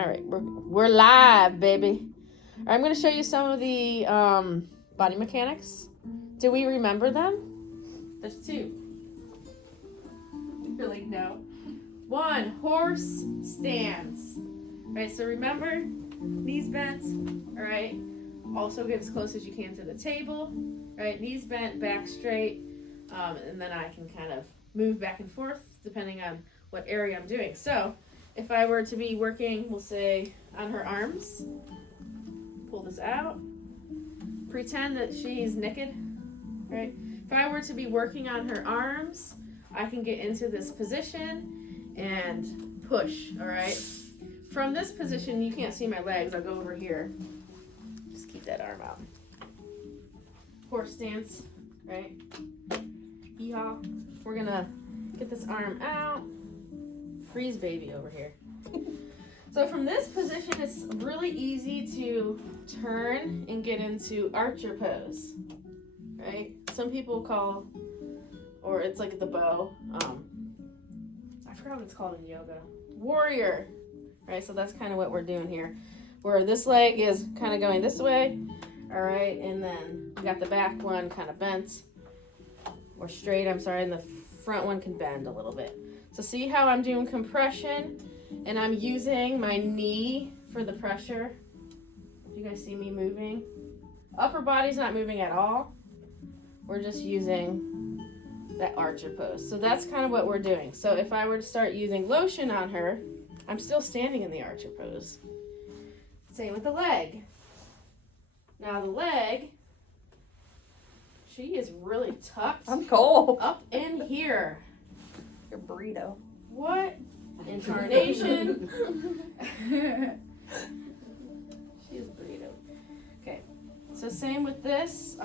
All right, we're live, baby. All right, I'm going to show you some of the body mechanics. Do we remember them? There's two. You're like, no. One, horse stance. All right, so remember, knees bent. All right, also get as close as you can to the table. All right, knees bent, back straight, and then I can kind of move back and forth depending on what area I'm doing. So if I were to be working, we'll say on her arms, pull this out, pretend that she's naked, right? If I were to be working on her arms, I can get into this position and push, all right? From this position, you can't see my legs. I'll go over here. Just keep that arm out. Horse stance, right? Yeehaw. We're gonna get this arm out. Freeze baby over here. So from this position, it's really easy to turn and get into archer pose, right? Some people call, or it's like the bow. I forgot what it's called in yoga. Warrior, right? So that's kind of what we're doing here, where this leg is kind of going this way, all right? And then we got the back one kind of bent, or straight, I'm sorry, and the front one can bend a little bit. So see how I'm doing compression and I'm using my knee for the pressure. You guys see me moving? Upper body's not moving at all. We're just using that archer pose. So that's kind of what we're doing. So if I were to start using lotion on her, I'm still standing in the archer pose. Same with the leg. Now the leg, she is really tucked. I'm cold. Up in here. Your burrito. What? Incarnation. She is a burrito. Okay. So same with this.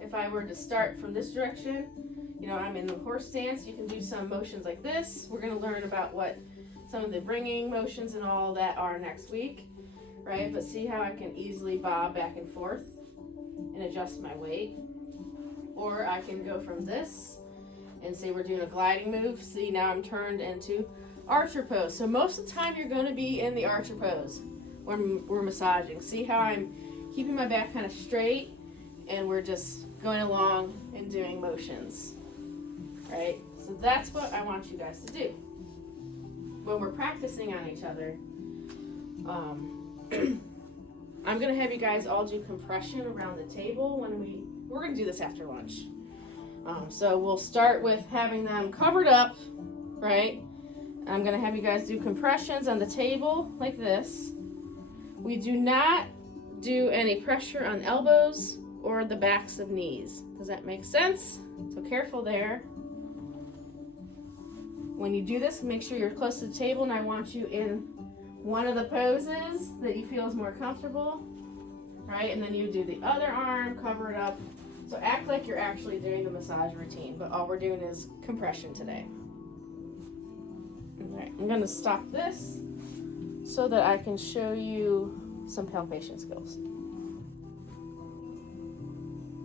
If I were to start from this direction, I'm in the horse stance. You can do some motions like this. We're going to learn about what some of the ringing motions and all that are next week, right? But see how I can easily bob back and forth and adjust my weight. Or I can go from this and say we're doing a gliding move. See, now I'm turned into archer pose. So most of the time you're going to be in the archer pose when we're massaging. See how I'm keeping my back kind of straight and we're just going along and doing motions, right? So that's what I want you guys to do. When we're practicing on each other, I'm going to have you guys all do compression around the table we're going to do this after lunch. So we'll start with having them covered up, right? I'm going to have you guys do compressions on the table like this. We do not do any pressure on elbows or the backs of knees. Does that make sense? So careful there. When you do this, make sure you're close to the table, and I want you in one of the poses that you feel is more comfortable, right? And then you do the other arm, cover it up. So act like you're actually doing the massage routine, but all we're doing is compression today. All right, I'm gonna stop this so that I can show you some palpation skills.